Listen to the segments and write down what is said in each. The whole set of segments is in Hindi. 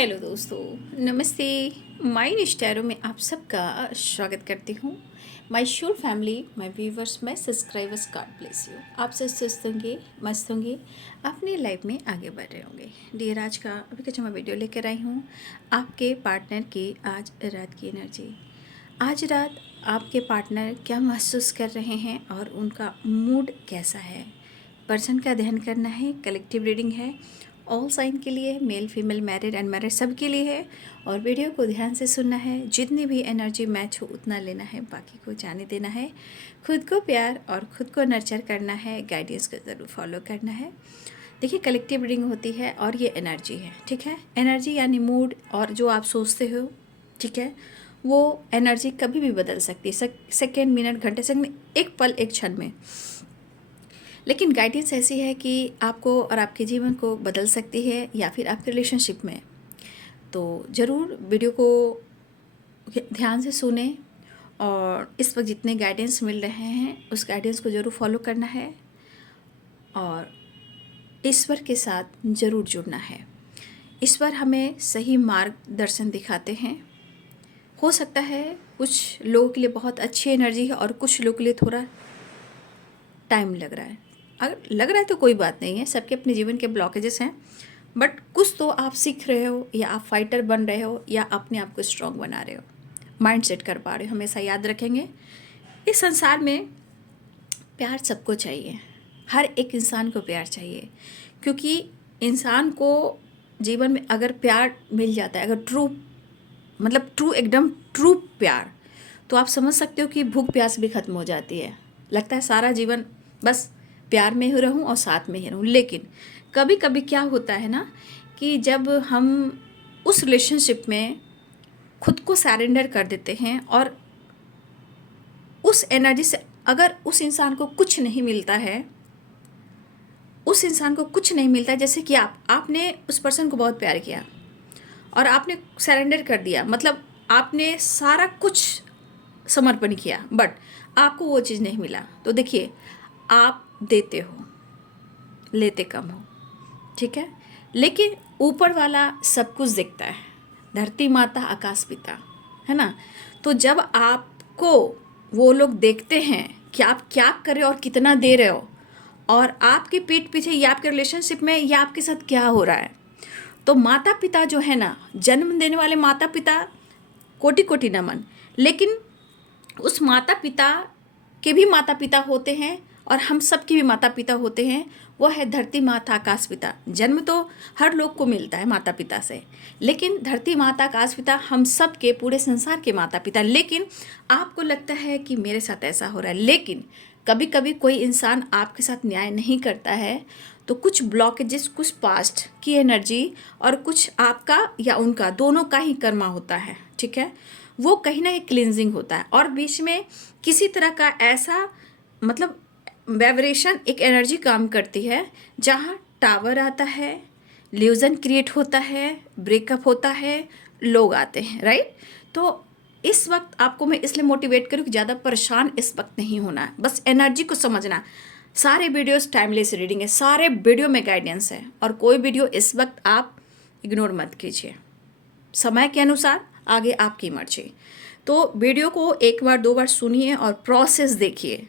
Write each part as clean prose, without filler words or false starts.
हेलो दोस्तों, नमस्ते। माय निष्ठैरों में आप सबका स्वागत करती हूँ। My sure family, my viewers, my subscribers, God bless you. आप सब स्वस्थ होंगे, मस्त होंगे, अपनी लाइफ में आगे बढ़ रहे होंगे। डियर, आज का अभी कुछ मैं वीडियो लेकर आई हूँ आपके पार्टनर की आज रात की एनर्जी। आज रात आपके पार्टनर क्या महसूस कर रहे हैं और उनका मूड कैसा है, पर्सन का ध्यान करना है। कलेक्टिव रीडिंग है, ऑल साइन के लिए, मेल फीमेल, मैरिड अनमैरिड सब के लिए है। और वीडियो को ध्यान से सुनना है, जितनी भी एनर्जी मैच हो उतना लेना है, बाकी को जाने देना है। खुद को प्यार और खुद को नर्चर करना है, गाइडेंस को ज़रूर फॉलो करना है। देखिए, कलेक्टिव रीडिंग होती है और ये एनर्जी है, ठीक है। एनर्जी यानी मूड, और जो आप सोचते हो, ठीक है, वो एनर्जी कभी भी बदल सकती है, सेकेंड, मिनट, घंटे, सेकंड, एक पल, एक क्षण में। लेकिन गाइडेंस ऐसी है कि आपको और आपके जीवन को बदल सकती है, या फिर आपके रिलेशनशिप में। तो ज़रूर वीडियो को ध्यान से सुने, और इस वक्त जितने गाइडेंस मिल रहे हैं उस गाइडेंस को ज़रूर फॉलो करना है, और ईश्वर के साथ ज़रूर जुड़ना है। ईश्वर हमें सही मार्गदर्शन दिखाते हैं। हो सकता है कुछ लोगों के लिए बहुत अच्छी एनर्जी है और कुछ लोगों के लिए थोड़ा टाइम लग रहा है। अगर लग रहा है तो कोई बात नहीं है, सबके अपने जीवन के ब्लॉकेजेस हैं। बट कुछ तो आप सीख रहे हो, या आप फाइटर बन रहे हो, या अपने आप को स्ट्रॉन्ग बना रहे हो, माइंड सेट कर पा रहे हो। हमेशा याद रखेंगे, इस संसार में प्यार सबको चाहिए, हर एक इंसान को प्यार चाहिए। क्योंकि इंसान को जीवन में अगर प्यार मिल जाता है, अगर ट्रू एकदम ट्रू प्यार, तो आप समझ सकते हो कि भूख प्यास भी ख़त्म हो जाती है। लगता है सारा जीवन बस प्यार में ही रहूं और साथ में ही रहूं। लेकिन कभी कभी क्या होता है ना, कि जब हम उस रिलेशनशिप में खुद को सरेंडर कर देते हैं, और उस एनर्जी से अगर उस इंसान को कुछ नहीं मिलता है, उस इंसान को कुछ नहीं मिलता है, जैसे कि आपने उस पर्सन को बहुत प्यार किया और आपने सरेंडर कर दिया, मतलब आपने सारा कुछ समर्पण किया, बट आपको वो चीज़ नहीं मिला, तो देखिए, आप देते हो, लेते कम हो, ठीक है। लेकिन ऊपर वाला सब कुछ देखता है, धरती माता, आकाश पिता, है ना। तो जब आपको वो लोग देखते हैं कि आप क्या कर रहे हो और कितना दे रहे हो, और आपकी पीठ पीछे या आपके रिलेशनशिप में या आपके साथ क्या हो रहा है, तो माता पिता जो है ना, जन्म देने वाले माता पिता, कोटि कोटि नमन। लेकिन उस माता पिता के भी माता पिता होते हैं, और हम सब के भी माता पिता होते हैं। वो है धरती माता, आकाश पिता। जन्म तो हर लोग को मिलता है माता पिता से, लेकिन धरती माता, आकाश पिता हम सब के, पूरे संसार के माता पिता। लेकिन आपको लगता है कि मेरे साथ ऐसा हो रहा है, लेकिन कभी कभी कोई इंसान आपके साथ न्याय नहीं करता है, तो कुछ ब्लॉकेजेस, कुछ पास्ट की एनर्जी, और कुछ आपका या उनका, दोनों का ही कर्मा होता है, ठीक है। वो कहीं ना कहीं क्लिनजिंग होता है, और बीच में किसी तरह का ऐसा, मतलब वाइब्रेशन, एक एनर्जी काम करती है, जहाँ टावर आता है, ल्यूजन क्रिएट होता है, ब्रेकअप होता है, लोग आते हैं, राइट। तो इस वक्त आपको मैं इसलिए मोटिवेट करूँ कि ज़्यादा परेशान इस वक्त नहीं होना है, बस एनर्जी को समझना। सारे वीडियोस टाइमलेस रीडिंग है, सारे वीडियो में गाइडेंस है, और कोई वीडियो इस वक्त आप इग्नोर मत कीजिए। समय के अनुसार आगे आपकी मर्जी। तो वीडियो को एक बार, दो बार सुनिए और प्रोसेस देखिए।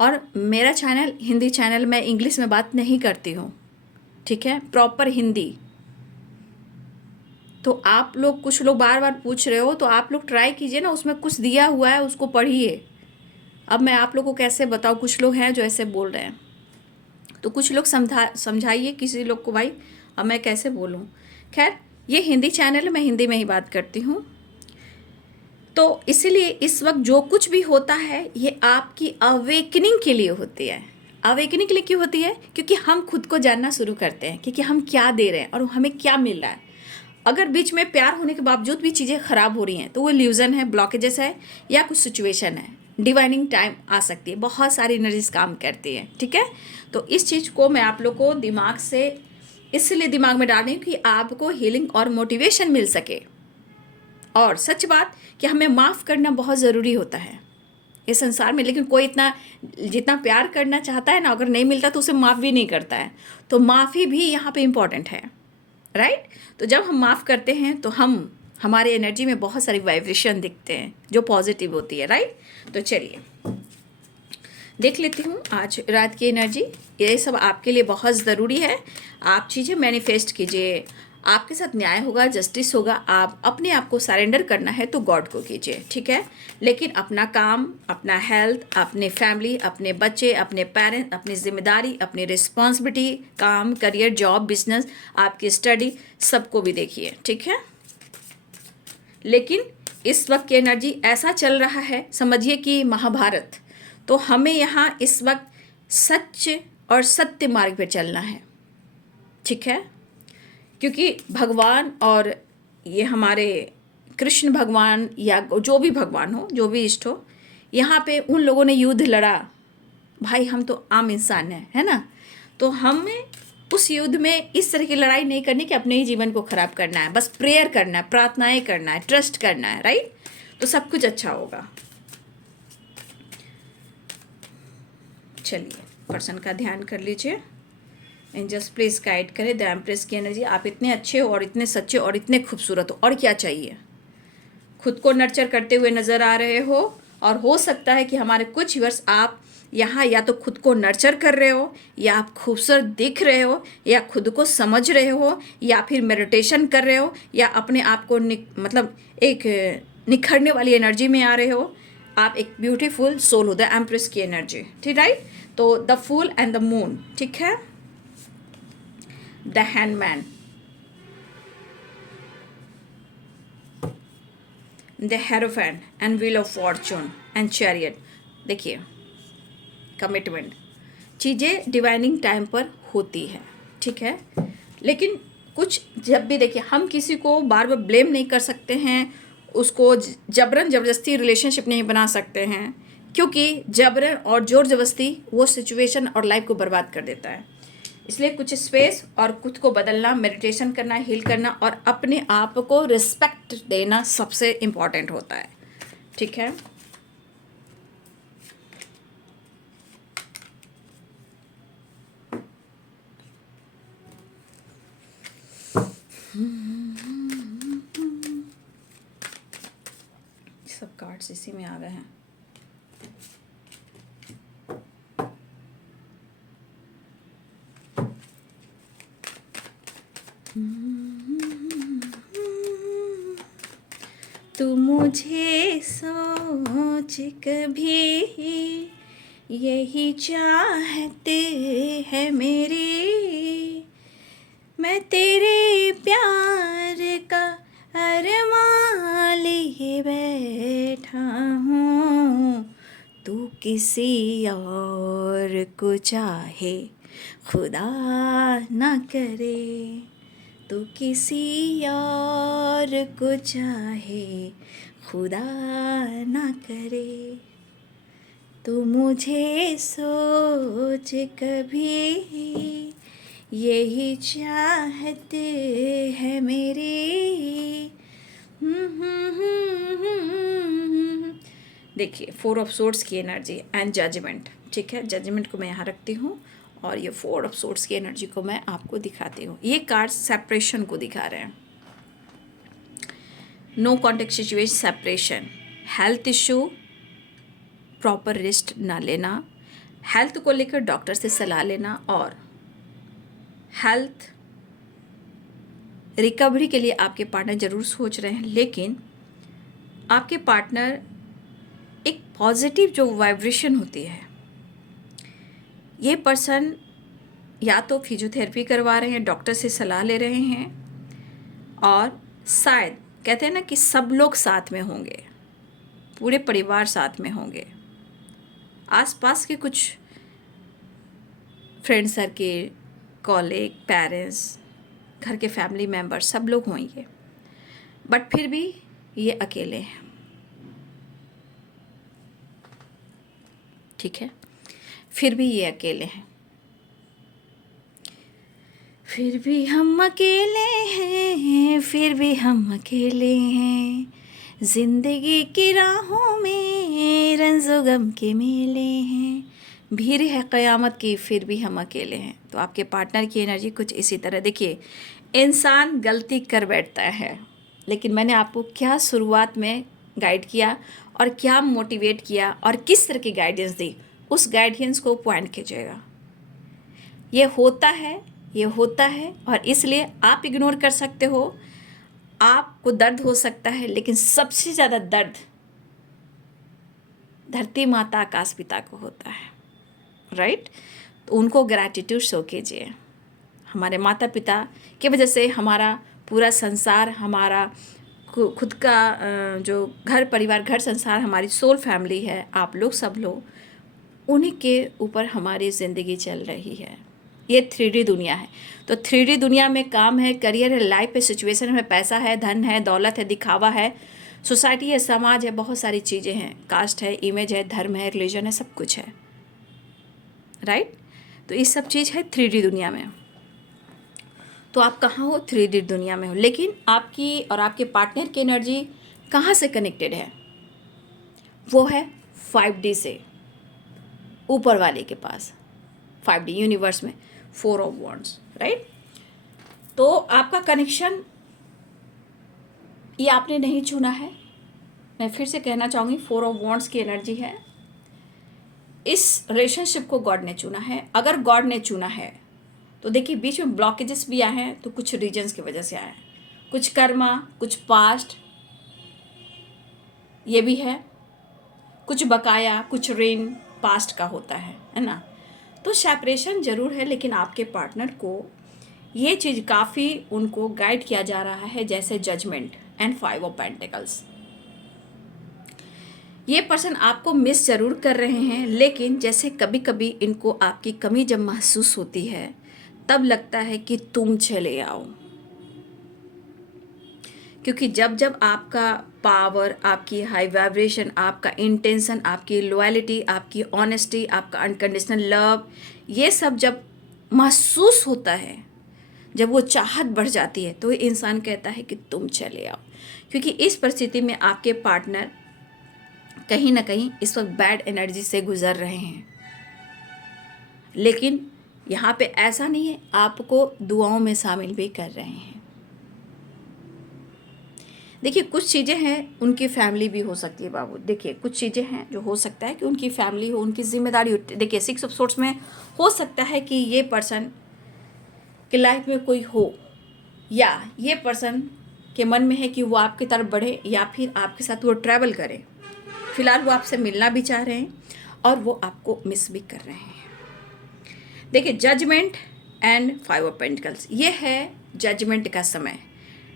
और मेरा चैनल हिंदी चैनल, मैं इंग्लिश में बात नहीं करती हूँ, ठीक है, प्रॉपर हिंदी। तो आप लोग, कुछ लोग बार बार पूछ रहे हो, तो आप लोग ट्राई कीजिए ना, उसमें कुछ दिया हुआ है, उसको पढ़िए। अब मैं आप लोगों को कैसे बताऊँ, कुछ लोग हैं जो ऐसे बोल रहे हैं, तो कुछ लोग समझाइए किसी लोग को, भाई अब मैं कैसे बोलूँ। खैर, ये हिंदी चैनल है, मैं हिंदी में ही बात करती हूँ। तो इसीलिए इस वक्त जो कुछ भी होता है, ये आपकी अवेकनिंग के लिए होती है। अवेकनिंग के लिए क्यों होती है? क्योंकि हम खुद को जानना शुरू करते हैं कि हम क्या दे रहे हैं और हमें क्या मिल रहा है। अगर बीच में प्यार होने के बावजूद भी चीज़ें ख़राब हो रही हैं, तो वो इल्यूजन है, ब्लॉकेजेस है, या कुछ सिचुएशन है। डिवाइनिंग टाइम आ सकती है, बहुत सारी एनर्जीज काम करती है, ठीक है। तो इस चीज़ को मैं आप लोग को दिमाग से इसलिए दिमाग में डाल रही हूँ कि आपको हीलिंग और मोटिवेशन मिल सके। और सच बात कि हमें माफ़ करना बहुत ज़रूरी होता है इस संसार में, लेकिन कोई इतना, जितना प्यार करना चाहता है ना, अगर नहीं मिलता तो उसे माफ़ भी नहीं करता है। तो माफ़ी भी यहाँ पे इम्पॉर्टेंट है, राइट। तो जब हम माफ़ करते हैं तो हमारे एनर्जी में बहुत सारी वाइब्रेशन दिखते हैं जो पॉजिटिव होती है, राइट। तो चलिए देख लेती हूँ आज रात की एनर्जी। ये सब आपके लिए बहुत ज़रूरी है। आप चीज़ें मैनिफेस्ट कीजिए, आपके साथ न्याय होगा, जस्टिस होगा। आप अपने आप को सरेंडर करना है तो गॉड को कीजिए, ठीक है। लेकिन अपना काम, अपना हेल्थ, अपने फैमिली, अपने बच्चे, अपने पेरेंट्स, अपनी जिम्मेदारी, अपनी रिस्पॉन्सिबिलिटी, काम, करियर, जॉब, बिजनेस, आपकी स्टडी, सबको भी देखिए, ठीक है। लेकिन इस वक्त की एनर्जी ऐसा चल रहा है, समझिए कि महाभारत। तो हमें यहाँ इस वक्त सच और सत्य मार्ग पे चलना है, ठीक है। क्योंकि भगवान और ये हमारे कृष्ण भगवान या जो भी भगवान हो, जो भी इष्ट हो, यहाँ पे उन लोगों ने युद्ध लड़ा। भाई हम तो आम इंसान हैं, है ना। तो हमें उस युद्ध में इस तरह की लड़ाई नहीं करनी कि अपने ही जीवन को ख़राब करना है। बस प्रेयर करना है, प्रार्थनाएं करना है, ट्रस्ट करना है, राइट। तो सब कुछ अच्छा होगा। चलिए पर्सन का ध्यान कर लीजिए। एंजल्स प्लीज़ गाइड करें द एम्प्रेस की एनर्जी। आप इतने अच्छे हो और इतने सच्चे और इतने खूबसूरत हो, और क्या चाहिए। खुद को नर्चर करते हुए नज़र आ रहे हो, और हो सकता है कि हमारे कुछ वर्ष आप यहाँ या तो खुद को नर्चर कर रहे हो, या आप खूबसूरत दिख रहे हो, या खुद को समझ रहे हो, या फिर मेडिटेशन कर रहे हो, या अपने आप को मतलब एक निखरने वाली एनर्जी में आ रहे हो। आप एक ब्यूटीफुल सोल हो, द एम्प्रेस की एनर्जी, ठीक, राइट। तो the fool and the moon, ठीक है। The hangman, the hierophant and wheel of fortune and chariot. देखिए कमिटमेंट, चीज़ें डिवाइनिंग टाइम पर होती है, ठीक है। लेकिन कुछ जब भी देखिए, हम किसी को बार बार ब्लेम नहीं कर सकते हैं, उसको जबरन ज़बरदस्ती रिलेशनशिप नहीं बना सकते हैं, क्योंकि जबरन और ज़ोर ज़बरदस्ती वो सिचुएशन और लाइफ को बर्बाद कर देता है। इसलिए कुछ स्पेस और खुद को बदलना, मेडिटेशन करना, हील करना और अपने आप को रिस्पेक्ट देना सबसे इम्पॉर्टेंट होता है, ठीक है। सब कार्ड्स इसी में आ गए हैं। तू मुझे सोच कभी, यही चाहते है मेरी, मैं तेरे प्यार का अरमान लिए बैठा हूँ। तू किसी और को चाहे खुदा ना करे, तू किसी और को चाहे खुदा ना करे। तू मुझे सोच कभी, यही चाहते है मेरी। देखिए 4 ऑफ सोर्ड्स की एनर्जी एंड जजमेंट, ठीक है। जजमेंट को मैं यहाँ रखती हूँ और ये 4 ऑफ सोर्ड्स की एनर्जी को मैं आपको दिखाती हूँ। ये कार्ड सेपरेशन को दिखा रहे हैं। No contact situation, separation, health issue, proper rest ना लेना, हेल्थ को लेकर डॉक्टर से सलाह लेना, और हेल्थ रिकवरी के लिए आपके पार्टनर ज़रूर सोच रहे हैं, लेकिन आपके पार्टनर एक पॉजिटिव जो वाइब्रेशन होती है, ये पर्सन या तो फिजियोथेरेपी करवा रहे हैं, डॉक्टर से सलाह ले रहे हैं, और शायद कहते हैं ना कि सब लोग साथ में होंगे, पूरे परिवार साथ में होंगे, आसपास के कुछ फ्रेंड सर्किल, कॉलेग, पेरेंट्स, घर के फैमिली मेम्बर, सब लोग होंगे, बट फिर भी ये अकेले हैं, ठीक है। फिर भी ये अकेले हैं, फिर भी हम अकेले हैं, फिर भी हम अकेले हैं, जिंदगी की राहों में रंजो गम के मेले हैं, भीड़ है क़यामत की फिर भी हम अकेले हैं। तो आपके पार्टनर की एनर्जी कुछ इसी तरह, देखिए इंसान गलती कर बैठता है, लेकिन मैंने आपको क्या शुरुआत में गाइड किया और क्या मोटिवेट किया और किस तरह की गाइडेंस दी, उस गाइडेंस को पॉइंट कीजिएगा। ये होता है, ये होता है, और इसलिए आप इग्नोर कर सकते हो, आपको दर्द हो सकता है, लेकिन सबसे ज़्यादा दर्द धरती माता आकाश पिता को होता है, राइट। तो उनको ग्रैटिट्यूड शो कीजिए। हमारे माता पिता की वजह से हमारा पूरा संसार, हमारा खुद का जो घर परिवार, घर संसार, हमारी सोल फैमिली है, आप लोग सब लोग, उन्हीं के ऊपर हमारी ज़िंदगी चल रही है। ये 3D दुनिया है। तो 3D दुनिया में काम है, करियर है, लाइफ है, सिचुएशन है, पैसा है, धन है, दौलत है, दिखावा है, सोसाइटी है, समाज है, बहुत सारी चीज़ें हैं, कास्ट है, इमेज है, धर्म है, रिलीजन है, सब कुछ है, राइट। तो ये सब चीज़ है 3D दुनिया में। तो आप कहाँ हो? 3D दुनिया में हो। लेकिन आपकी और आपके पार्टनर की एनर्जी कहाँ से कनेक्टेड है? वो है 5D से, ऊपर वाले के पास, 5D यूनिवर्स में, 4 ऑफ वॉन्ड्स, राइट। तो आपका कनेक्शन ये आपने नहीं चुना है। मैं फिर से कहना चाहूँगी, 4 ऑफ वॉन्ड्स की एनर्जी है। इस रिलेशनशिप को गॉड ने चुना है। अगर गॉड ने चुना है तो देखिए बीच में ब्लॉकेजेस भी आए हैं, तो कुछ रीजन्स की वजह से आए हैं, कुछ कर्मा, कुछ पास्ट, ये भी है, कुछ बकाया, कुछ ऋण पास्ट का होता है ना। तो सेपरेशन ज़रूर है, लेकिन आपके पार्टनर को ये चीज़ काफ़ी उनको गाइड किया जा रहा है, जैसे जजमेंट एंड 5 ऑफ पेंटिकल्स। ये पर्सन आपको मिस ज़रूर कर रहे हैं, लेकिन जैसे कभी कभी इनको आपकी कमी जब महसूस होती है, तब लगता है कि तुम चले आओ। क्योंकि जब जब आपका पावर, आपकी हाई वाइब्रेशन, आपका इंटेंशन, आपकी लॉयल्टी, आपकी ऑनेस्टी, आपका अनकंडीशनल लव, ये सब जब महसूस होता है, जब वो चाहत बढ़ जाती है, तो इंसान कहता है कि तुम चले आओ। क्योंकि इस परिस्थिति में आपके पार्टनर कहीं ना कहीं इस वक्त बैड एनर्जी से गुजर रहे हैं। लेकिन यहाँ पे ऐसा नहीं है, आपको दुआओं में शामिल भी कर रहे हैं। देखिए कुछ चीज़ें हैं, उनकी फैमिली भी हो सकती है बाबू। देखिए कुछ चीज़ें हैं जो हो सकता है कि उनकी फैमिली हो, उनकी जिम्मेदारी हो। देखिए 6 ऑफ सोर्ड्स में हो सकता है कि ये पर्सन के लाइफ में कोई हो, या ये पर्सन के मन में है कि वो आपकी तरफ बढ़े, या फिर आपके साथ वो ट्रैवल करे। फिलहाल वो आपसे मिलना भी चाह रहे हैं और वो आपको मिस भी कर रहे हैं। देखिए जजमेंट एंड 5 ऑफ पेंटिकल्स, ये है जजमेंट का समय,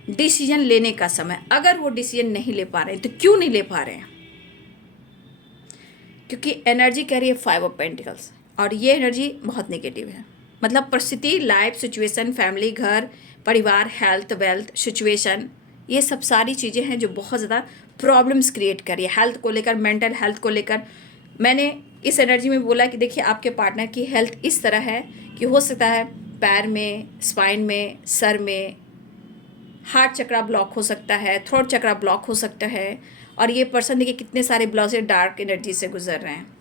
डिसीजन लेने का समय। अगर वो डिसीजन नहीं ले पा रहे हैं, तो क्यों नहीं ले पा रहे हैं? क्योंकि एनर्जी कह रही है 5 ऑफ पेंटिकल्स, और ये एनर्जी बहुत नेगेटिव है। मतलब परिस्थिति, लाइफ सिचुएशन, फैमिली, घर परिवार, हेल्थ, वेल्थ, सिचुएशन, ये सब सारी चीज़ें हैं जो बहुत ज़्यादा प्रॉब्लम्स क्रिएट कर रही है हेल्थ को लेकर, मेंटल हेल्थ को लेकर। मैंने इस एनर्जी में बोला कि देखिए आपके पार्टनर की हेल्थ इस तरह है कि हो सकता है पैर में, स्पाइन में, सर में, हार्ट चक्रा ब्लॉक हो सकता है, थ्रोट चक्रा ब्लॉक हो सकता है। और ये पर्सन देखिए कितने सारे ब्लॉक से, डार्क एनर्जी से गुजर रहे हैं।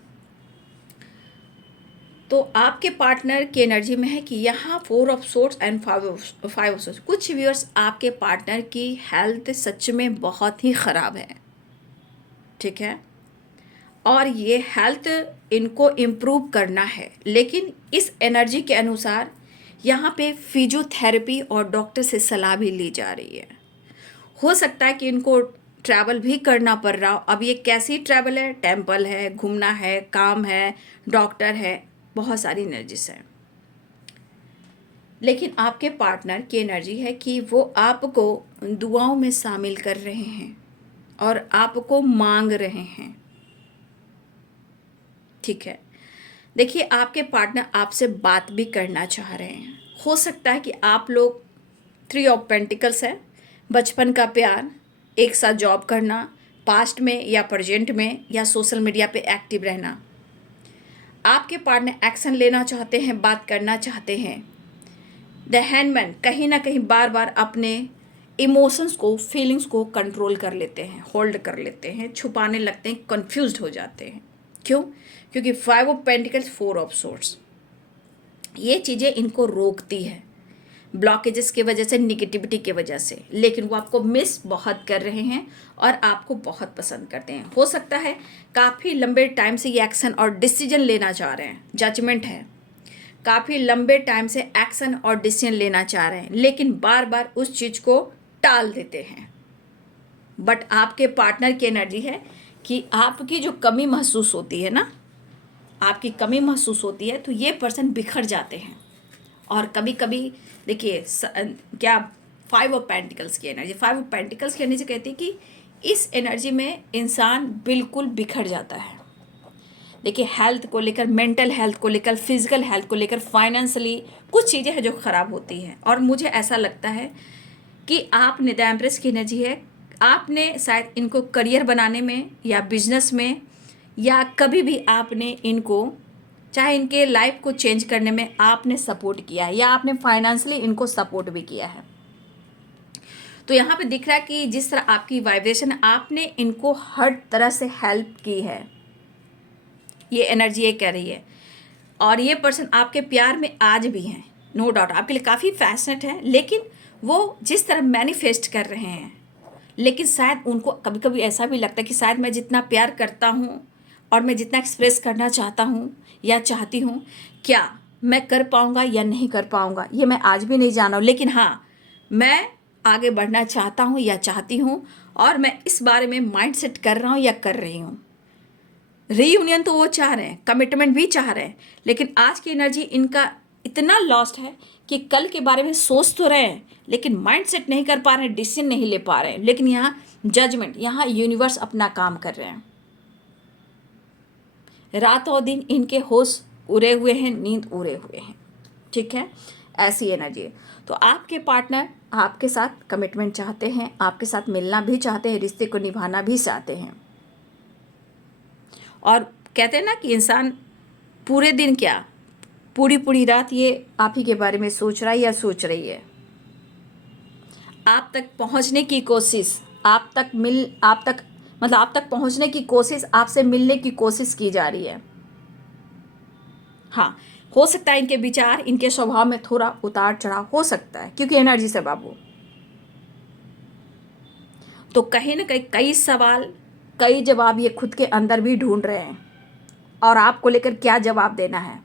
तो आपके पार्टनर की एनर्जी में है कि यहाँ 4 of swords and 5 of swords. कुछ व्यूअर्स, आपके पार्टनर की हेल्थ सच में बहुत ही ख़राब है, ठीक है, और ये हेल्थ इनको इम्प्रूव करना है। लेकिन इस एनर्जी के अनुसार यहाँ पे फिजियोथेरेपी और डॉक्टर से सलाह भी ली जा रही है। हो सकता है कि इनको ट्रैवल भी करना पड़ रहा हो। अब ये कैसी ट्रैवल है? टेम्पल है, घूमना है, काम है, डॉक्टर है, बहुत सारी एनर्जीज हैं। लेकिन आपके पार्टनर की एनर्जी है कि वो आपको दुआओं में शामिल कर रहे हैं और आपको मांग रहे हैं, ठीक है। देखिए आपके पार्टनर आपसे बात भी करना चाह रहे हैं। हो सकता है कि आप लोग 3 ऑफ पेंटिकल्स है, बचपन का प्यार, एक साथ जॉब करना, पास्ट में या प्रेजेंट में, या सोशल मीडिया पे एक्टिव रहना। आपके पार्टनर एक्शन लेना चाहते हैं, बात करना चाहते हैं। द हैंडमैन कहीं ना कहीं बार बार अपने इमोशंस को, फीलिंग्स को कंट्रोल कर लेते हैं, होल्ड कर लेते हैं, छुपाने लगते हैं, कंफ्यूज्ड हो जाते हैं, क्यों? क्योंकि 5 ऑफ पेंटिकल्स 4 ऑफ सोर्ड्स, ये चीज़ें इनको रोकती है ब्लॉकेजेस की वजह से, निगेटिविटी की वजह से। लेकिन वो आपको मिस बहुत कर रहे हैं और आपको बहुत पसंद करते हैं। हो सकता है काफ़ी लंबे टाइम से ये एक्शन और डिसीजन लेना चाह रहे हैं, जजमेंट है, काफ़ी लंबे टाइम से एक्शन और डिसीजन लेना चाह रहे हैं, लेकिन बार बार उस चीज़ को टाल देते हैं। बट आपके पार्टनर की एनर्जी है कि आपकी जो कमी महसूस होती है ना, आपकी कमी महसूस होती है, तो ये पर्सन बिखर जाते हैं। और कभी कभी देखिए क्या 5 ऑफ पेंटिकल्स की एनर्जी, 5 ऑफ पेंटिकल्स की एनर्जी कहती है कि इस एनर्जी में इंसान बिल्कुल बिखर जाता है। देखिए हेल्थ को लेकर, मेंटल हेल्थ को लेकर, फिजिकल हेल्थ को लेकर, फाइनेंशियली कुछ चीज़ें हैं जो ख़राब होती हैं। और मुझे ऐसा लगता है कि आपने द एम्प्रेस की एनर्जी है, आपने शायद इनको करियर बनाने में या बिजनेस में या कभी भी आपने इनको, चाहे इनके लाइफ को चेंज करने में आपने सपोर्ट किया है या आपने फाइनेंशियली इनको सपोर्ट भी किया है। तो यहाँ पे दिख रहा है कि जिस तरह आपकी वाइब्रेशन, आपने इनको हर तरह से हेल्प की है, ये एनर्जी ये कह रही है। और ये पर्सन आपके प्यार में आज भी हैं, नो डाउट आपके लिए काफ़ी पैशनेट है, लेकिन वो जिस तरह मैनिफेस्ट कर रहे हैं, लेकिन शायद उनको कभी कभी ऐसा भी लगता है कि शायद मैं जितना प्यार करता हूँ और मैं जितना एक्सप्रेस करना चाहता हूँ या चाहती हूँ, क्या मैं कर पाऊँगा या नहीं कर पाऊँगा, ये मैं आज भी नहीं जाना हूँ। लेकिन हाँ, मैं आगे बढ़ना चाहता हूँ या चाहती हूँ, और मैं इस बारे में माइंड सेट कर रहा हूँ या कर रही हूँ। रीयूनियन तो वो चाह रहे हैं, कमिटमेंट भी चाह रहे हैं, लेकिन आज की एनर्जी इनका इतना लॉस्ट है कि कल के बारे में सोच तो रहे हैं, लेकिन माइंड सेट नहीं कर पा रहे हैं, डिसीजन नहीं ले पा रहे हैं। लेकिन यहाँ जजमेंट, यहाँ यूनिवर्स अपना काम कर रहे हैं। रात और दिन इनके होश उड़े हुए हैं, नींद उड़े हुए हैं, ठीक है, ऐसी एनर्जी है। तो आपके पार्टनर आपके साथ कमिटमेंट चाहते हैं, आपके साथ मिलना भी चाहते हैं, रिश्ते को निभाना भी चाहते हैं। और कहते हैं ना कि इंसान पूरे दिन क्या, पूरी पूरी रात ये आप ही के बारे में सोच रहा है या सोच रही है। आप तक पहुंचने की कोशिश, आप तक पहुंचने की कोशिश, आपसे मिलने की कोशिश की जा रही है। हाँ, हो सकता है इनके विचार, इनके स्वभाव में थोड़ा उतार चढ़ाव हो सकता है, क्योंकि एनर्जी से बाबू। तो कहीं ना कहीं कई सवाल, कई जवाब ये खुद के अंदर भी ढूंढ रहे हैं, और आपको लेकर क्या जवाब देना है,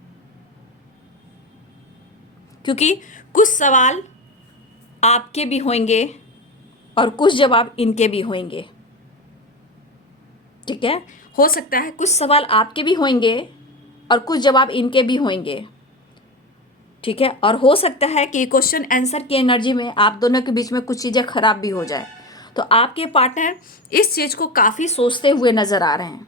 क्योंकि कुछ सवाल आपके भी होंगे और कुछ जवाब इनके भी होंगे, ठीक है। हो सकता है कुछ सवाल आपके भी होंगे और कुछ जवाब इनके भी होंगे, ठीक है। और हो सकता है कि क्वेश्चन आंसर की एनर्जी में आप दोनों के बीच में कुछ चीज़ें खराब भी हो जाए। तो आपके पार्टनर इस चीज़ को काफ़ी सोचते हुए नज़र आ रहे हैं।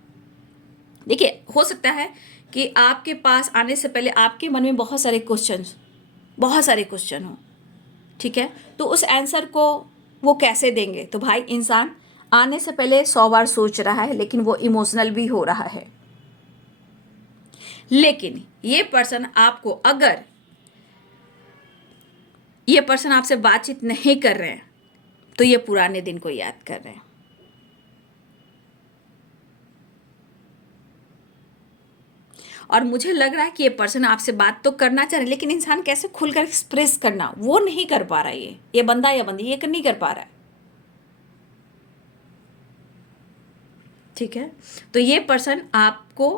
देखिए हो सकता है कि आपके पास आने से पहले आपके मन में बहुत सारे क्वेश्चन हो, ठीक है। तो उस आंसर को वो कैसे देंगे? तो भाई इंसान आने से पहले 100 बार सोच रहा है, लेकिन वो इमोशनल भी हो रहा है। लेकिन ये पर्सन आपको, अगर ये पर्सन आपसे बातचीत नहीं कर रहे हैं, तो ये पुराने दिन को याद कर रहे हैं। और मुझे लग रहा है कि ये पर्सन आपसे बात तो करना चाह रहे हैं, लेकिन इंसान कैसे खुलकर एक्सप्रेस करना वो नहीं कर पा रहा है। ये बंदा या बंदी ये नहीं कर पा रहा है, ठीक है। तो ये पर्सन आपको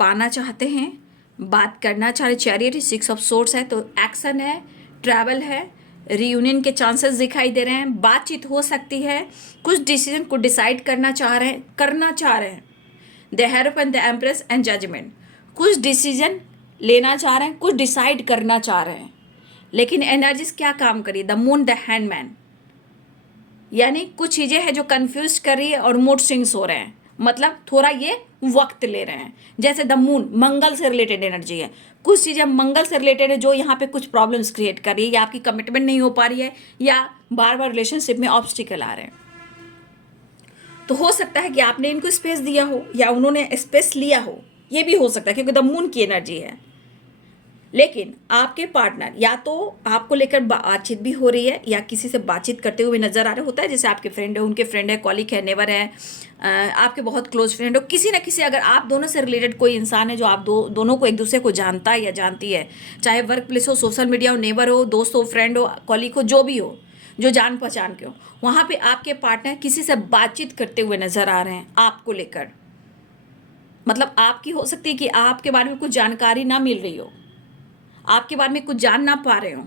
पाना चाहते हैं, बात करना चाह रहे। चैरियट 6 ऑफ सोर्ड्स है, तो एक्शन है, ट्रैवल है, रियूनियन के चांसेस दिखाई दे रहे हैं, बातचीत हो सकती है, कुछ डिसीजन को डिसाइड करना चाह रहे हैं। The hierophant, the empress and judgement, कुछ डिसीजन लेना चाह रहे हैं, कुछ डिसाइड करना चाह रहे हैं। लेकिन एनर्जीज क्या काम करिए? द मून, द हैंडमैन, यानी कुछ चीज़ें हैं जो कंफ्यूज कर रही है और मूड स्विंग्स हो रहे हैं, मतलब थोड़ा ये वक्त ले रहे हैं। जैसे द मून मंगल से रिलेटेड एनर्जी है, कुछ चीज़ें मंगल से रिलेटेड है जो यहाँ पे कुछ प्रॉब्लम्स क्रिएट कर रही है, या आपकी कमिटमेंट नहीं हो पा रही है, या बार बार रिलेशनशिप में ऑब्स्टिकल आ रहे हैं। तो हो सकता है कि आपने इनको स्पेस दिया हो या उन्होंने स्पेस लिया हो, ये भी हो सकता है, क्योंकि द मून की एनर्जी है। लेकिन आपके पार्टनर या तो आपको लेकर बातचीत भी हो रही है या किसी से बातचीत करते हुए नजर आ रहे होता है, जैसे आपके फ्रेंड है, उनके फ्रेंड है, कॉलीग है, नेबर है, आपके बहुत क्लोज फ्रेंड हो, किसी ना किसी, अगर आप दोनों से रिलेटेड कोई इंसान है जो आप दोनों को एक दूसरे को जानता है या जानती है, चाहे वर्क प्लेस हो, सोशल मीडिया हो, नेबर हो, दोस्त हो, फ्रेंड हो, कॉलीग हो, जो भी हो, जो जान पहचान के हो, वहाँ पे आपके पार्टनर किसी से बातचीत करते हुए नजर आ रहे हैं आपको लेकर। मतलब आपकी हो सकती है कि आपके बारे में कुछ जानकारी ना मिल रही हो, आपके बारे में कुछ जान ना पा रहे हो,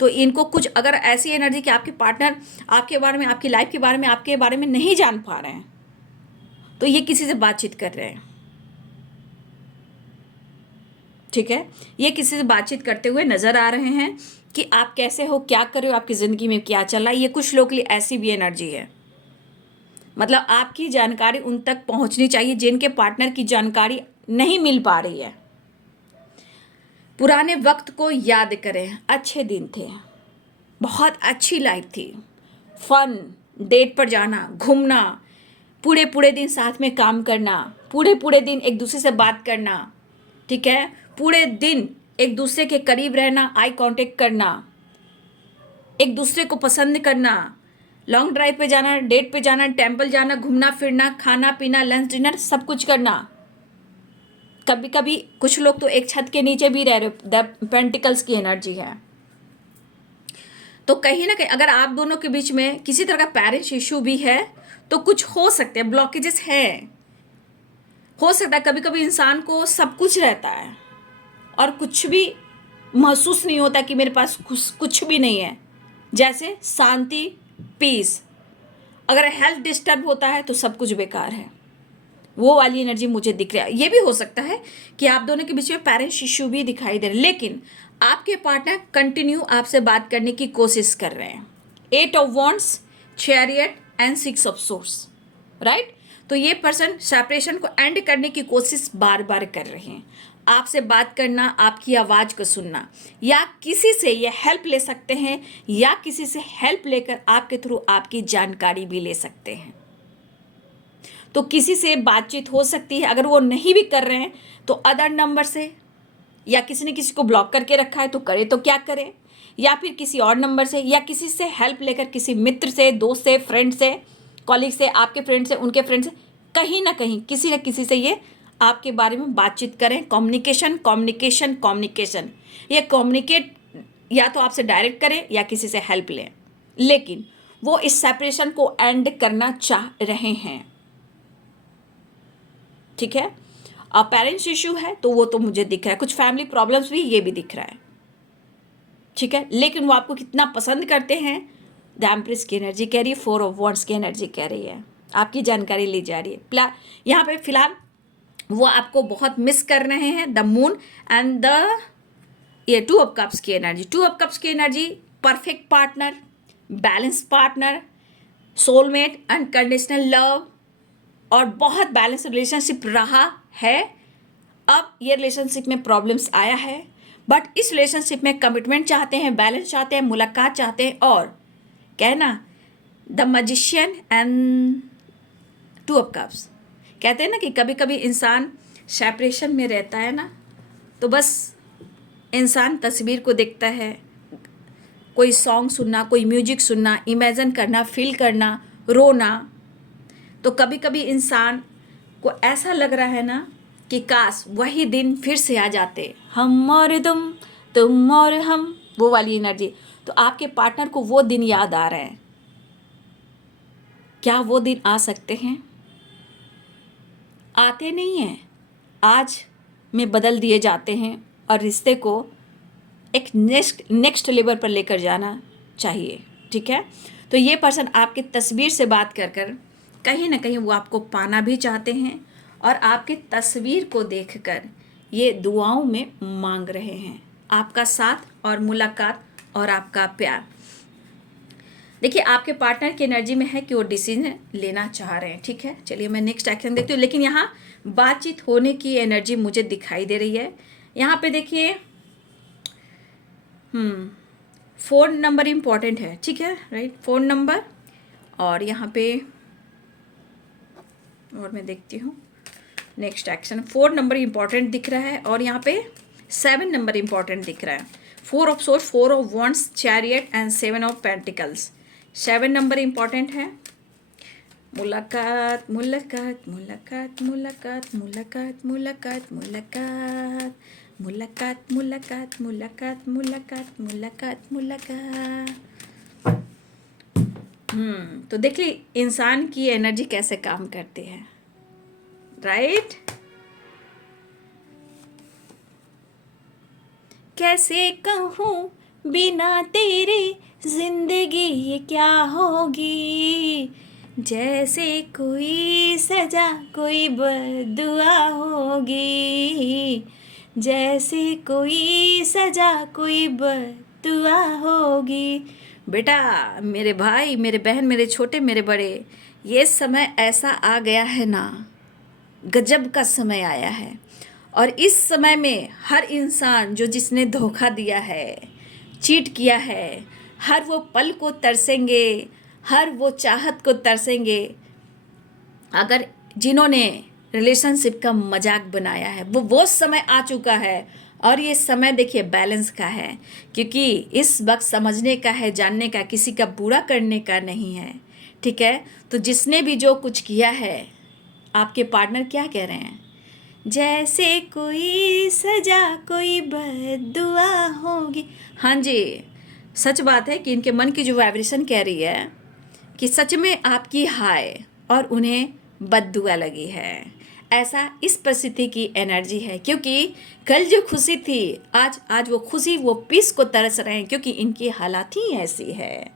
तो इनको कुछ अगर ऐसी एनर्जी कि आपके पार्टनर आपके बारे में, आपकी लाइफ के बारे में, आपके बारे में नहीं जान पा रहे हैं, तो ये किसी से बातचीत कर रहे हैं। ठीक है, ये किसी से बातचीत करते हुए नजर आ रहे हैं कि आप कैसे हो, क्या कर रहे हो, आपकी जिंदगी में क्या चल रहा है। ये कुछ लोग के लिए ऐसी भी एनर्जी है। मतलब आपकी जानकारी उन तक पहुंचनी चाहिए जिनके पार्टनर की जानकारी नहीं मिल पा रही है। पुराने वक्त को याद करें, अच्छे दिन थे, बहुत अच्छी लाइफ थी, फन, डेट पर जाना, घूमना, पूरे पूरे दिन साथ में काम करना, पूरे पूरे दिन एक दूसरे से बात करना, ठीक है, पूरे दिन एक दूसरे के करीब रहना, आई कांटेक्ट करना, एक दूसरे को पसंद करना, लॉन्ग ड्राइव पे जाना, डेट पे जाना, टेंपल जाना, घूमना फिरना, खाना पीना, लंच डिनर, सब कुछ करना। कभी कभी कुछ लोग तो एक छत के नीचे भी रह रहे, द पेंटिकल्स की एनर्जी है। तो कहीं ना कहीं अगर आप दोनों के बीच में किसी तरह का पेरेंट्स इशू भी है तो कुछ हो सकते हैं, ब्लॉकेजेस हैं, हो सकता है। कभी कभी इंसान को सब कुछ रहता है और कुछ भी महसूस नहीं होता कि मेरे पास कुछ भी नहीं है, जैसे शांति, पीस। अगर हेल्थ डिस्टर्ब होता है तो सब कुछ बेकार है, वो वाली एनर्जी मुझे दिख रहा है। ये भी हो सकता है कि आप दोनों के बीच में पेरेंट्स इश्यू भी दिखाई दे रहे, लेकिन आपके पार्टनर कंटिन्यू आपसे बात करने की कोशिश कर रहे हैं। 8 of wands, chariot and 6 of source, right. तो ये पर्सन सेपरेशन को एंड करने की कोशिश बार बार कर रहे हैं। आपसे बात करना, आपकी आवाज़ को सुनना, या किसी से ये हेल्प ले सकते हैं, या किसी से हेल्प लेकर आपके थ्रू आपकी जानकारी भी ले सकते हैं। तो किसी से बातचीत हो सकती है, अगर वो नहीं भी कर रहे हैं तो अदर नंबर से, या किसी ने किसी को ब्लॉक करके रखा है तो करे तो क्या करे, या फिर किसी और नंबर से, या किसी से हेल्प लेकर, किसी मित्र से, दोस्त से, फ्रेंड से, कॉलीग से, आपके फ्रेंड से, उनके फ्रेंड से, कहीं ना कहीं किसी न किसी से ये आपके बारे में बातचीत करें। कम्युनिकेशन कम्युनिकेशन कम्युनिकेशन, ये कम्युनिकेट या तो आपसे डायरेक्ट करें या किसी से हेल्प लें, लेकिन वो इस सेपरेशन को एंड करना चाह रहे हैं। ठीक है, अब पेरेंट्स इशू है तो वो तो मुझे दिख रहा है, कुछ फैमिली प्रॉब्लम्स भी, ये भी दिख रहा है। ठीक है, लेकिन वो आपको कितना पसंद करते हैं, द एम्प्रेस की एनर्जी कह रही है, 4 ऑफ वॉन्ड्स की एनर्जी कह रही है, आपकी जानकारी ली जा रही है। यहाँ पे फिलहाल वो आपको बहुत मिस कर रहे हैं, द मून एंड द ये 2 ऑफ कप्स की एनर्जी। 2 ऑफ कप्स की energy perfect partner, balance partner, soulmate, unconditional love, और बहुत बैलेंस रिलेशनशिप रहा है। अब ये रिलेशनशिप में प्रॉब्लम्स आया है, बट इस रिलेशनशिप में कमिटमेंट चाहते हैं, बैलेंस चाहते हैं, मुलाकात चाहते हैं, और कहना the magician and 2 of cups. कहते हैं ना कि कभी कभी इंसान सेपरेशन में रहता है ना, तो बस इंसान तस्वीर को देखता है, कोई सॉन्ग सुनना, कोई म्यूजिक सुनना, इमेजिन करना, फील करना, रोना। तो कभी कभी इंसान को ऐसा लग रहा है ना कि काश वही दिन फिर से आ जाते, हम और तुम और हम, वो वाली एनर्जी। तो आपके पार्टनर को वो दिन याद आ रहे हैं, क्या वो दिन आ सकते हैं? आते नहीं हैं, आज में बदल दिए जाते हैं, और रिश्ते को एक नेक्स्ट लेवल पर लेकर जाना चाहिए। ठीक है, तो ये पर्सन आपकी तस्वीर से बात कर कर कहीं ना कहीं वो आपको पाना भी चाहते हैं, और आपकी तस्वीर को देखकर ये दुआओं में मांग रहे हैं आपका साथ और मुलाकात और आपका प्यार। देखिए, आपके पार्टनर की एनर्जी में है कि वो डिसीजन लेना चाह रहे हैं। ठीक है, चलिए मैं नेक्स्ट एक्शन देखती हूँ, लेकिन यहाँ बातचीत होने की एनर्जी मुझे दिखाई दे रही है। यहाँ पे देखिए 4 नंबर इम्पॉर्टेंट है। ठीक है, राइट, 4 नंबर, और यहाँ पे और मैं देखती हूँ नेक्स्ट एक्शन, 4 नंबर इम्पॉर्टेंट दिख रहा है, और यहाँ पे 7 नंबर इंपॉर्टेंट दिख रहा है। 4 of source, 4 of wands, chariot and 7 of pentacles. 7 number important है। मुलाकात मुलाकात मुलाकात मुलाकात मुलाकात मुलाकात मुलाकात मुलाकात मुलाकात मुलाकात मुलाकात मुलाकात मुलाकात। तो देखिए इंसान की एनर्जी कैसे काम करती है, राइट। कैसे कहूँ बिना तेरे जिंदगी ये क्या होगी, जैसे कोई सजा कोई बद्दुआ होगी, जैसे कोई सजा कोई बद्दुआ होगी। बेटा, मेरे भाई, मेरे बहन, मेरे छोटे, मेरे बड़े, ये समय ऐसा आ गया है ना, गजब का समय आया है। और इस समय में हर इंसान जो जिसने धोखा दिया है, चीट किया है, हर वो पल को तरसेंगे, हर वो चाहत को तरसेंगे। अगर जिन्होंने रिलेशनशिप का मजाक बनाया है, वो समय आ चुका है। और ये समय देखिए बैलेंस का है, क्योंकि इस वक्त समझने का है, जानने का, किसी का बुरा करने का नहीं है, ठीक है। तो जिसने भी जो कुछ किया है, आपके पार्टनर क्या कह रहे हैं, जैसे कोई सजा कोई बद्दुआ होगी। हाँ जी, सच बात है कि इनके मन की जो वाइब्रेशन कह रही है कि सच में आपकी हाय और उन्हें बद्दुआ लगी है। ऐसा इस परिस्थिति की एनर्जी है, क्योंकि कल जो खुशी थी आज वो खुशी, वो पीस को तरस रहे हैं, क्योंकि इनकी हालात ही ऐसी है।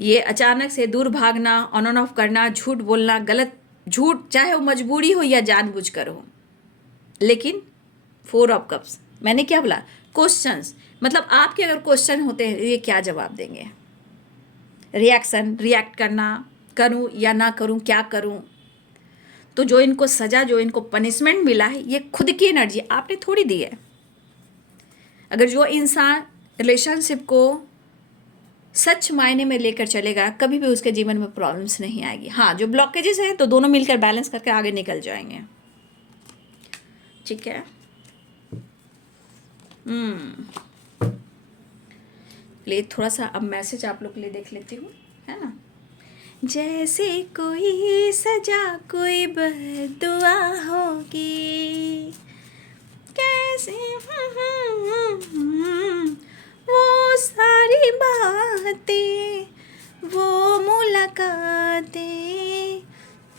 ये अचानक से दूर भागना, ऑन एंड ऑफ करना, झूठ बोलना, गलत झूठ, चाहे वो मजबूरी हो या जानबूझकर हो। लेकिन 4 ऑफ कप्स, मैंने क्या बोला, क्वेश्चंस, मतलब आपके अगर क्वेश्चन होते हैं ये क्या जवाब देंगे। रिएक्शन, रिएक्ट करना, करूं या ना करूं, क्या करूं। तो जो इनको सजा, जो इनको पनिशमेंट मिला है, ये खुद की एनर्जी आपने थोड़ी दी है। अगर जो इंसान रिलेशनशिप को सच मायने में लेकर चलेगा, कभी भी उसके जीवन में प्रॉब्लम्स नहीं आएगी। हाँ, जो ब्लॉकेजेस हैं तो दोनों मिलकर बैलेंस करके आगे निकल जाएंगे, ठीक है। ले थोड़ा सा अब मैसेज आप लोग के लिए देख लेती हूँ, है ना। जैसे कोई सजा कोई बद्दुआ होगी, कैसे वो सारी बातें, वो मुलाकातें,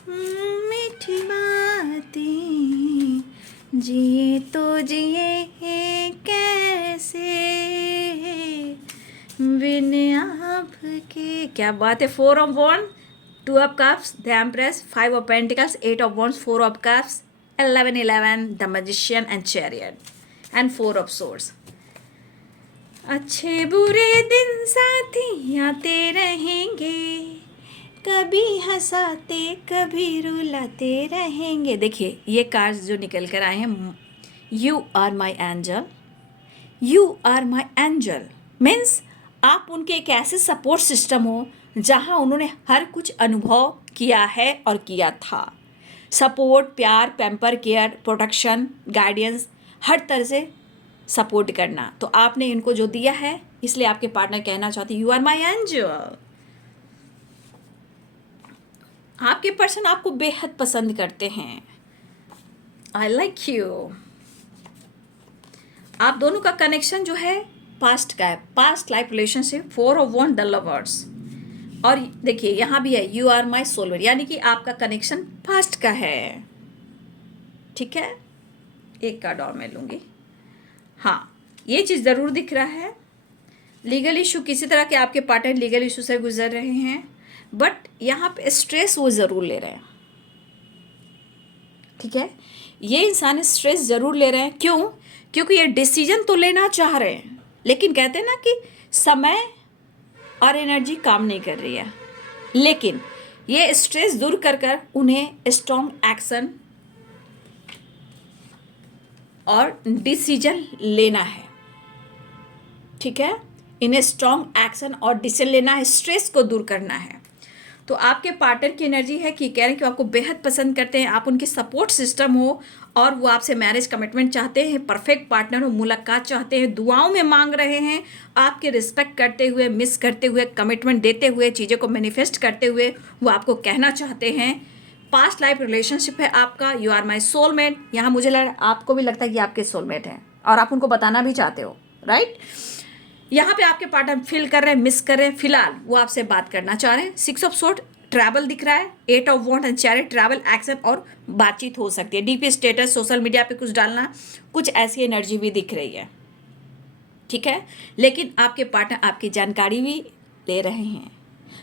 मीठी बातें, जी तो जिए कैसे बिन आपके। क्या बात है। 4 of wand, 2 of cups, the empress, 5 of pentacles, 8 of wands, 4 of cups, 11 the magician and chariot and 4 of swords. अच्छे बुरे दिन साथी आते रहेंगे, कभी हंसाते कभी रुलाते रहेंगे। देखिए ये कार्ड्स जो निकल कर आए हैं, you are my angel, you are my angel means आप उनके एक ऐसे सपोर्ट सिस्टम हो जहाँ उन्होंने हर कुछ अनुभव किया है और किया था। सपोर्ट, प्यार, पैम्पर, केयर, प्रोटेक्शन, गाइडेंस, हर तरह से सपोर्ट करना, तो आपने इनको जो दिया है, इसलिए आपके पार्टनर कहना चाहते यू आर माई एंजल। आपके पर्सन आपको बेहद पसंद करते हैं, आई लाइक यू। आप दोनों का कनेक्शन जो है पास्ट का है, past life relationship, 4 of wand the lovers. और देखिए यहाँ भी है यू आर माई सोलमेट, यानी कि आपका कनेक्शन पास्ट का है, ठीक है। एक कार्ड और मैं लूँगी। हाँ, ये चीज़ ज़रूर दिख रहा है, लीगल इशू, किसी तरह के आपके पार्टनर लीगल इशू से गुजर रहे हैं, बट यहाँ पे स्ट्रेस वो ज़रूर ले रहे हैं, ठीक है। ये इंसान स्ट्रेस ज़रूर ले रहे हैं, क्यों? क्योंकि ये डिसीजन तो लेना चाह रहे हैं, लेकिन कहते हैं ना कि समय और एनर्जी काम नहीं कर रही है। लेकिन ये स्ट्रेस दूर कर कर उन्हें स्ट्रॉन्ग एक्शन और डिसीजन लेना है, ठीक है। इन्हें स्ट्रॉन्ग एक्शन और डिसीजन लेना है, स्ट्रेस को दूर करना है। तो आपके पार्टनर की एनर्जी है कि कह रहे हैं कि आपको बेहद पसंद करते हैं, आप उनकी सपोर्ट सिस्टम हो और वो आपसे मैरिज कमिटमेंट चाहते हैं, परफेक्ट पार्टनर हो, मुलाकात चाहते हैं, दुआओं में मांग रहे हैं, आपके रिस्पेक्ट करते हुए, मिस करते हुए, कमिटमेंट देते हुए, चीज़ों को मैनिफेस्ट करते हुए वो आपको कहना चाहते हैं। पास्ट लाइफ रिलेशनशिप है आपका, यू आर माई सोलमेट। यहाँ मुझे आपको भी लगता है कि आपके सोलमेट हैं और आप उनको बताना भी चाहते हो, राइट। यहाँ पे आपके पार्टनर फील कर रहे हैं, मिस कर रहे हैं, फिलहाल वो आपसे बात करना चाह रहे हैं। 6 ऑफ सोर्ड ट्रैवल दिख रहा है, 8 of wand and chariot, travel, action और बातचीत हो सकती है। डीपी स्टेटस, सोशल मीडिया पे कुछ डालना, कुछ ऐसी एनर्जी भी दिख रही है, ठीक है। लेकिन आपके पार्टनर आपकी जानकारी भी ले रहे हैं।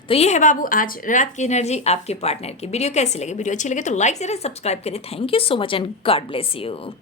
तो ये है बाबू आज रात की एनर्जी आपके पार्टनर की। वीडियो कैसी लगी? वीडियो अच्छी लगे तो लाइक करें, सब्सक्राइब करें। Thank you so much and God bless you.